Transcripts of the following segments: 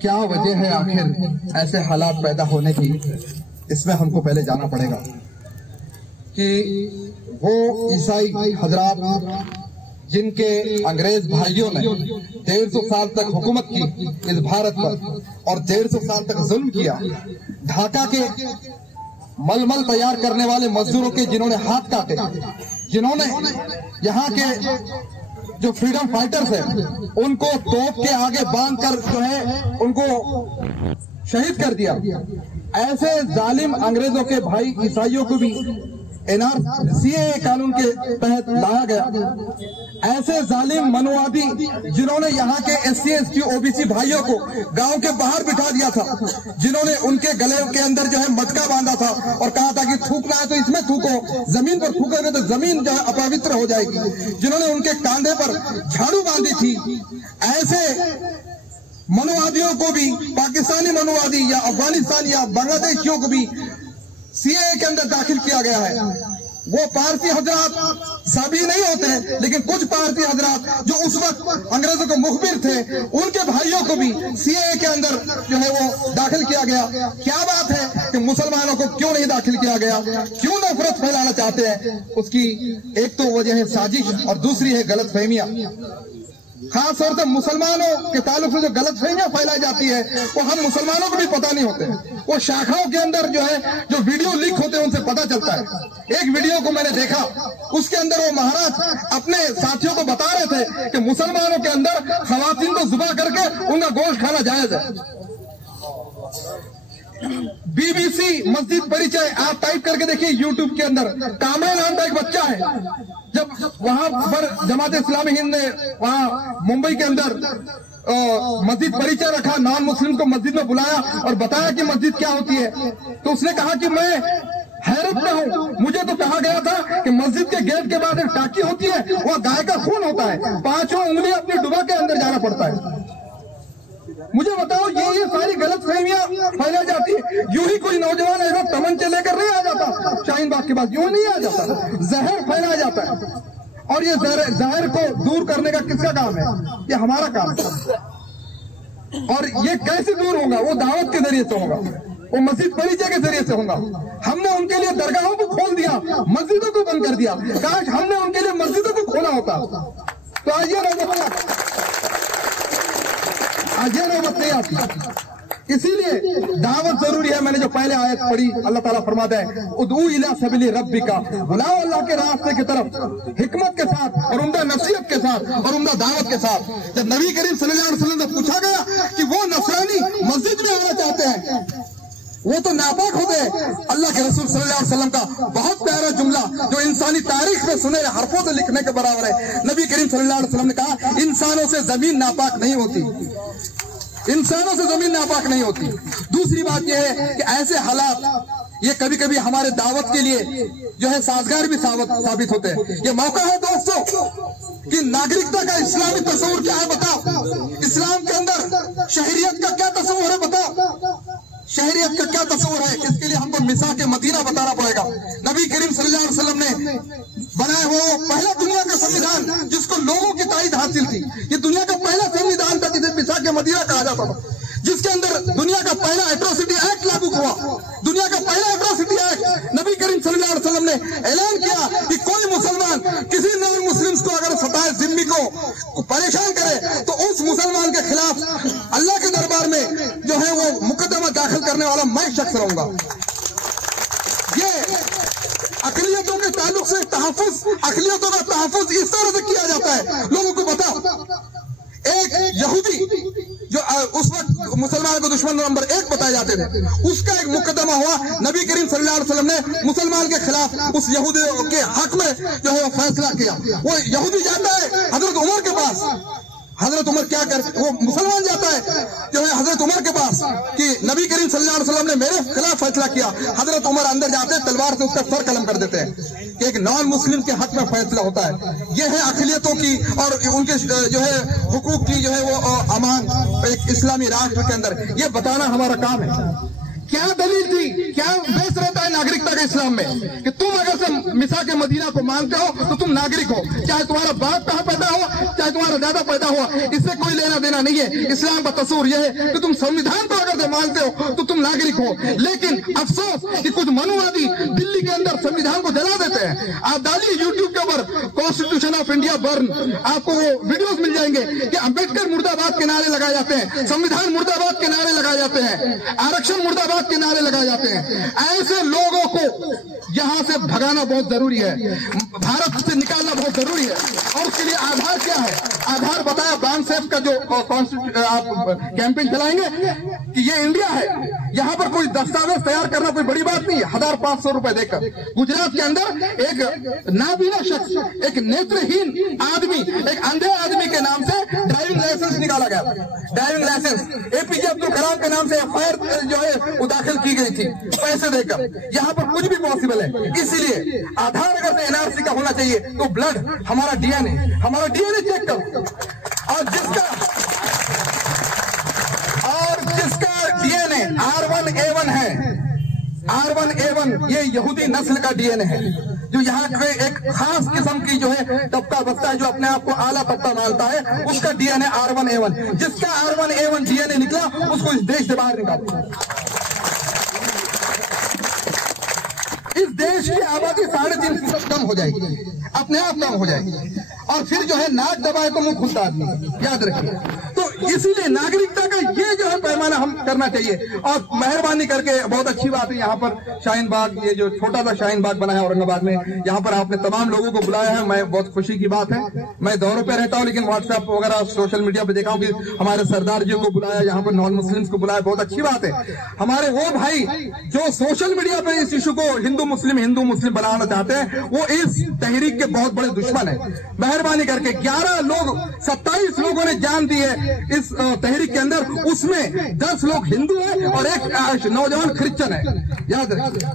क्या वजह है आखिर ऐसे हालात पैदा होने की, इसमें हमको पहले जाना पड़ेगा कि वो ईसाई हजरात जिनके अंग्रेज भाइयों ने 150 साल तक हुकूमत की इस भारत पर और 150 साल तक जुल्म किया, ढाका के मलमल तैयार करने वाले मजदूरों के जिन्होंने हाथ काटे, जिन्होंने यहाँ के जो फ्रीडम फाइटर्स हैं उनको तोप के आगे बांध कर जो है उनको शहीद कर दिया, ऐसे जालिम अंग्रेजों के भाई ईसाइयों को भी NRCA कानून के तहत लाया गया। ऐसे जालिम मनुवादी जिन्होंने यहाँ के SC ST OBC भाइयों को गांव के बाहर बिठा दिया था, जिन्होंने उनके गले के अंदर जो है मटका बांधा था और कहा था कि थूकना है तो इसमें थूको, जमीन पर थूकोगे तो जमीन जो है अपवित्र हो जाएगी, जिन्होंने उनके कांधे पर झाड़ू बांधी थी, ऐसे मनुवादियों को भी, पाकिस्तानी मनुवादी या अफगानिस्तान या बांग्लादेशियों को भी CAA के अंदर दाखिल किया गया है। वो पारसी हजरात सभी नहीं होते हैं, लेकिन कुछ पारसी हजरात जो उस वक्त अंग्रेजों के मुखबिर थे, उनके भाइयों को भी CAA के अंदर जो है वो दाखिल किया गया। क्या बात है कि मुसलमानों को क्यों नहीं दाखिल किया गया, क्यों नफरत फैलाना चाहते हैं? उसकी एक तो वजह है साजिश और दूसरी है गलतफहमियां। खास तौर से मुसलमानों के ताल्लुक से जो गलतफहमियां फैलाई जाती है वो हम मुसलमानों को भी पता नहीं होते, वो शाखाओं के अंदर जो है जो वीडियो लीक होते हैं उनसे पता चलता है। एक वीडियो को मैंने देखा, उसके अंदर वो महाराज अपने साथियों को बता रहे थे कि मुसलमानों के अंदर खवातीन को जुबा करके उनका गोश्त खाना जायज है। BBC मस्जिद परिचय आप टाइप करके देखिए YouTube के अंदर, कामरा नाम का एक बच्चा है, जब वहां पर जमात इस्लामी हिंद ने वहां मुंबई के अंदर मस्जिद परिचय रखा, नॉन मुस्लिम को मस्जिद में बुलाया और बताया कि मस्जिद क्या होती है, तो उसने कहा कि मैं हैरत में हूं, मुझे तो कहा गया था कि मस्जिद के गेट के बाद एक टाकी होती है, वह गाय का खून होता है, 5 उंगली अपनी डुबा के अंदर जाना पड़ता है। मुझे बताओ, ये सारी गलत फहमियां फैलाई जाती है। यूं ही कोई नौजवान ऐसा तमंचे लेकर नहीं आ जाता शाहीन बाग के पास, यूं नहीं आ जाता, जहर फैलाया जाता है। और ये जहर को दूर करने का किसका काम है? ये हमारा काम है। और ये कैसे दूर होगा? वो दावत के जरिए से होगा, वो मस्जिद परिचय के जरिए से होगा। हमने उनके लिए दरगाहों को खोल दिया, मस्जिदों को बंद कर दिया। काश हमने उनके लिए मस्जिदों को खोला होता। तो आज ये नौबत नहीं आती। इसीलिए दावत जरूरी है। मैंने जो पहले आयत पढ़ी, अल्लाह ताला फरमाता है उदू इला सबीली रब्बिका, बुलाओ अल्लाह के रास्ते की तरफ हिकमत के साथ और उम्दा नसीहत के साथ और उम्दा दावत के साथ। जब नबी करीम सल्लल्लाहु अलैहि वसल्लम से पूछा गया कि वो नसरानी मस्जिद में आना चाहते हैं, वो तो नापाक हो गए। अल्लाह के रसूल सल्लल्लाहु अलैहि वसल्लम का बहुत प्यारा जुमला जो इंसानी तारीख में सुनहरे हरफों से लिखने के बराबर है। नबी करीम सल्लल्लाहु अलैहि वसल्लम ने कहा, इंसानों से जमीन नापाक नहीं होती, इंसानों से जमीन नापाक नहीं होती। दूसरी बात यह है कि ऐसे हालात ये कभी कभी हमारे दावत के लिए जो है साजगार भी साबित होते हैं। ये मौका है दोस्तों कि नागरिकता का इस्लामी तस्वुर क्या है बताओ, इस्लाम के अंदर शहरियत का क्या तस्वुर है बताओ, शहरियत का क्या तस्वुर है। इसके लिए हमको मिसाक मदीना बताना पड़ेगा। नबी करीम सल्लल्लाहु अलैहि वसल्लम ने बनाया वो पहला दुनिया का संविधान जिसको लोगों की ताईद हासिल थी। ये दुनिया का पहला संविधान था जिसे मिसाक मदीना कहा जाता था, जिसके अंदर दुनिया का पहला एट्रोसिटी एक्ट लागू हुआ। दुनिया का पहला एट्रोसिटी एक्ट नबी करीम सल्लल्लाहु अलैहि वसल्लम ने ऐलान किया कि कोई मुसलमान किसी नॉन मुस्लिम्स को अगर सताए, जिम्मी को परेशान करे, तो उस मुसलमान के खिलाफ अल्लाह के दरबार में जो है वो मुकदमा दाखिल करने वाला मैं शख्स रहूंगा। ये अकलियतों के ताल्लुक से तहफ़्फ़ुज़, अकलियतों का तहफ़्फ़ुज़ इस तरह से किया जाता है। लोगों को बताओ, एक यहूदी जो उस वक्त मुसलमान को दुश्मन नंबर 1 बताए जाते थे, उसका एक मुकदमा हुआ। नबी करीम सल्लल्लाहु अलैहि वसल्लम ने मुसलमान के खिलाफ उस यहूदी के हक में जो है वो फैसला किया। वो यहूदी जाता है हजरत उमर के पास, हजरत उमर क्या कर, वो मुसलमान जाता है जो है हजरत उमर के पास कि नबी करीम सल्लल्लाहु अलैहि वसल्लम ने मेरे खिलाफ फैसला किया। हजरत उमर अंदर जाते हैं, तलवार से उसका सर कलम कर देते हैं कि एक नॉन मुस्लिम के हक में फैसला होता है। यह है अखिलियतों की और उनके जो है हुकूक की जो है वो अमान एक इस्लामी राष्ट्र के अंदर, ये बताना हमारा काम है। क्या दलील थी, क्या बेस रहता है नागरिकता का इस्लाम में कि तुम अगर से मिसा के मदीना को मानते हो तो तुम नागरिक हो, चाहे तुम्हारा बाप कहाँ पैदा हो, चाहे तुम्हारा दादा पैदा हुआ, इससे कोई लेना देना नहीं है। इस्लाम का तस्वूर यह है कि तुम संविधान को अगर से मानते हो तो तुम नागरिक हो। लेकिन अफसोस कि कुछ मनुवादी दिल्ली के अंदर संविधान को जला देते हैं। आप डालिए यूट्यूब के ऊपर कॉन्स्टिट्यूशन ऑफ इंडिया बर्न, आपको वीडियोस मिल जाएंगे कि अंबेडकर मुर्दाबाद के नारे लगाए जाते हैं, संविधान मुर्दाबाद के नारे लगाए जाते हैं, आरक्षण मुर्दाबाद के नारे लगाए जाते हैं। ऐसे लोगों को यहां से भगाना बहुत जरूरी है, भारत से निकालना बहुत जरूरी है। और उसके लिए आधार क्या है? आधार बताया बान सेफ का जो आप कैंपेन चलाएंगे कि ये इंडिया है, यहां पर कोई दस्तावेज तैयार करना कोई बड़ी बात नहीं है। 1500 रुपए देकर गुजरात के अंदर एक नाबीना शख्स, एक नेत्रहीन आदमी, एक अंधे आदमी के नाम से ड्राइविंग लाइसेंस निकाला गया। Driving licence APJ Abdul Kalam के नाम से एफआईआर जो है वो दाखिल की गई थी पैसे देकर। यहाँ पर कुछ भी पॉसिबल है। इसीलिए आधार अगर से एनआरसी का होना चाहिए तो ब्लड, हमारा डीएनए चेक करो। और जिसका डीएनए R1A1 है, R1A1 ये यहूदी नस्ल का डीएनए है, जो यहाँ के एक खास किस्म की जो है तबका बस्ता है, जो अपने आप को आला तबका मानता है, उसका डीएनए R1A1। जिसका R1A1 डीएनए निकला उसको इस देश से बाहर निकालो। इस देश की आबादी 3.5% कम हो जाएगी, अपने आप कम हो जाएगी। और फिर जो है नाक दबाए तो मुंह खुलता आदमी, याद रखिए। तो इसीलिए नागरिकता का ये जो है पैमाना हम करना चाहिए। और मेहरबानी करके, बहुत अच्छी बात है यहाँ पर शाहीन बाग, ये जो छोटा सा शाहीन बाग बना है औरंगाबाद में, यहाँ पर आपने तमाम लोगों को बुलाया है, मैं बहुत खुशी की बात है। मैं दौरों पे रहता हूँ लेकिन व्हाट्सएप वगैरह सोशल मीडिया पे देखा हूँ कि हमारे सरदार जी को बुलाया, यहाँ पर नॉन मुस्लिम्स को बुलाया, बहुत अच्छी बात है। हमारे वो भाई जो सोशल मीडिया पे इस इशू को हिंदू मुस्लिम बनाना चाहते हैं, वो इस तहरीक के बहुत बड़े दुश्मन है। मेहरबानी करके 27 लोगों ने जान दी है इस तहरीक के अंदर, उसमें 10 लोग हिंदू हैं और एक नौजवान क्रिश्चियन है। याद रखिए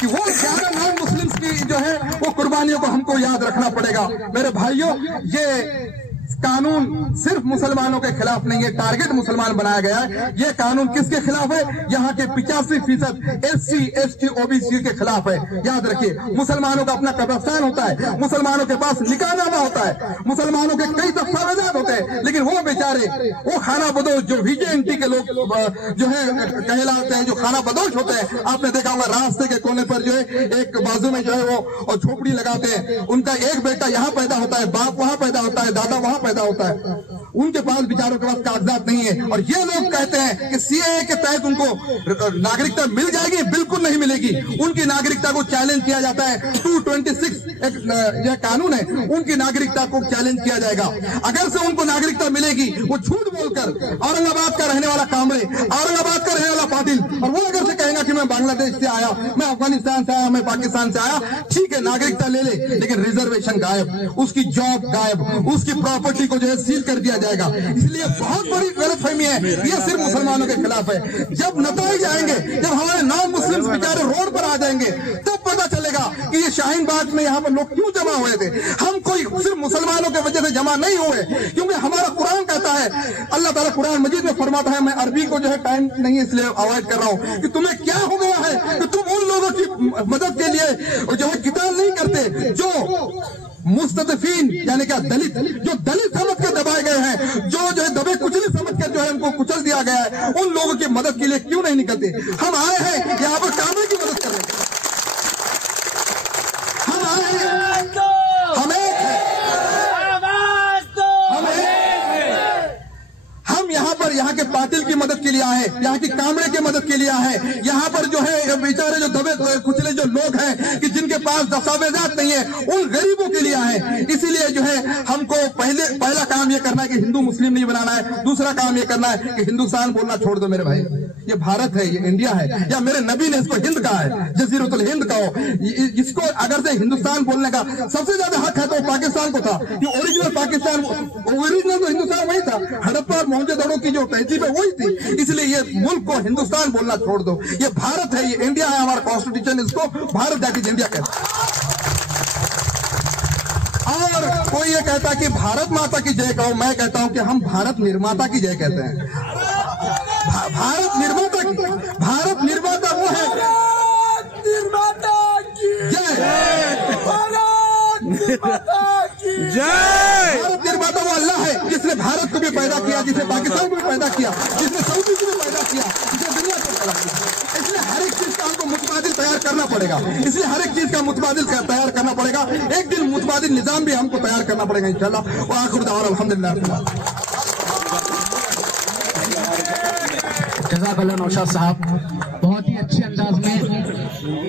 कि वो 11 नॉन मुस्लिम्स की जो है वो कुर्बानियों को हमको याद रखना पड़ेगा। मेरे भाइयों, ये कानून सिर्फ मुसलमानों के खिलाफ नहीं है, टारगेट मुसलमान बनाया गया है। ये कानून किसके खिलाफ है? यहाँ के 85% SC ST OBC के खिलाफ है। याद रखिए, मुसलमानों का अपना कब्रिस्तान होता है, मुसलमानों के पास निकाहनामा होता है, मुसलमानों के कई दस्तावेजात होते हैं, लेकिन वो बेचारे, वो खाना बदोश जो VJNT के लोग जो है कहलाते हैं, जो खाना बदोश होते हैं, आपने देखा होगा रास्ते के कोने पर जो है एक बाजू में जो है वो झोपड़ी लगाते हैं। उनका एक बेटा यहाँ पैदा होता है, बाप वहां पैदा होता है, दादा वहां पैदा होता है, उनके पास बेचारों के पास कागजात नहीं है। और ये लोग कहते हैं कि CAA के तहत उनको नागरिकता मिल जाएगी, बिल्कुल नहीं मिलेगी। उनकी नागरिकता को चैलेंज किया जाता है। 226 एक यह कानून है, उनकी नागरिकता को चैलेंज किया जाएगा। अगर से उनको नागरिकता मिलेगी, वो झूठ बोलकर औरंगाबाद का रहने वाला कामरे, औरंगाबाद का रहने वाला पाटिल, और वो अगर से कहेगा कि मैं बांग्लादेश से आया, मैं अफगानिस्तान से आया, मैं पाकिस्तान से आया, ठीक है नागरिकता ले ले, लेकिन रिजर्वेशन गायब, उसकी जॉब गायब, उसकी प्रॉपर्टी को जो है सील कर दिया जाएगा। इसलिए बहुत बड़ी गलतफहमी है, ये सिर्फ मुसलमानों के खिलाफ है। जब नताइज आएंगे, जब हमारे नॉन मुस्लिम बेचारे रोड पर आ जाएंगे, तब पता चलेगा कि ये शाहीन बाग में यहाँ पर लोग क्यों जमा हुए थे। हम कोई सिर्फ मुसलमानों के वजह से जमा नहीं हुए, क्योंकि हमारा कुरान कहता है, अल्लाह ताला कुरान मजीद में फरमाता है, मैं अरबी को जो है टाइम नहीं इसलिए अवॉइड कर रहा हूँ, कि तुम्हें क्या हो गया है कि तुम उन लोगों की मदद के लिए जो है किताल नहीं करते, जो मुस्तदफीन यानी क्या दलित, जो दलित समझ के दबाए गए हैं, जो है दबे कुचले समझ कर जो है उनको कुचल दिया गया है, उन लोगों की मदद के लिए क्यों नहीं निकलते। हम आए हैं यहाँ पर कामरे की मदद कर रहे हैं, हम आए हैं, हम यहाँ पर यहाँ के पाटिल की मदद के लिए आए, यहाँ की कामरे की मदद के लिए आए, यहाँ पर जो है बेचारे जो दबे कुचले जो लोग हैं कि जिनके पास दस्तावेजात नहीं है, उन गरीबों के लिए आए। इसीलिए जो है हमको पहला काम ये करना है कि हिंदू मुस्लिम नहीं बनाना है, दूसरा काम ये करना है कि हिंदुस्तान बोलना छोड़ दो। मेरे भाई, ये भारत है, ये इंडिया है, या मेरे नबी ने इसको हिंद कहा है, जजीरतुल हिंद कहो। इसको अगर से हिंदुस्तान बोलने का सबसे ज्यादा हक है तो पाकिस्तान को था, कि ओरिजिनल पाकिस्तान, ओरिजिनल तो हिंदुस्तान वही था, हड़प्पा और मोहनजोदड़ो की जो तहजीब है वही थी। इसलिए ये मुल्क को हिंदुस्तान बोलना छोड़ दो। ये भारत है, ये इंडिया है, हमारा कॉन्स्टिट्यूशन इसको भारत दैट इज इंडिया कहता है। और कोई ये कहता कि भारत माता की जय कहो, मैं कहता हूं कि हम भारत निर्माता की जय कहते हैं। भारत निर्माता की, भारत निर्माता जय। भारत निर्माता वो अल्लाह है जिसने भारत को भी पैदा किया, जिसने पाकिस्तान को भी पैदा किया, जिसने सऊदी को भी पैदा किया, जिसने दुनिया को पैदा किया। इसलिए हर एक चीज का हमको मुतबादिल तैयार करना पड़ेगा। इसलिए हर एक चीज का मुतबादिल तैयार करना पड़ेगा। एक दिन मुतबादिल निजाम भी हमको तैयार करना पड़ेगा इंशाल्लाह। और आखिर दावा अल्हम्दुलिल्लाह। जज़ाकल्लाह नौशाद साहब, बहुत ही अच्छे अंदाज में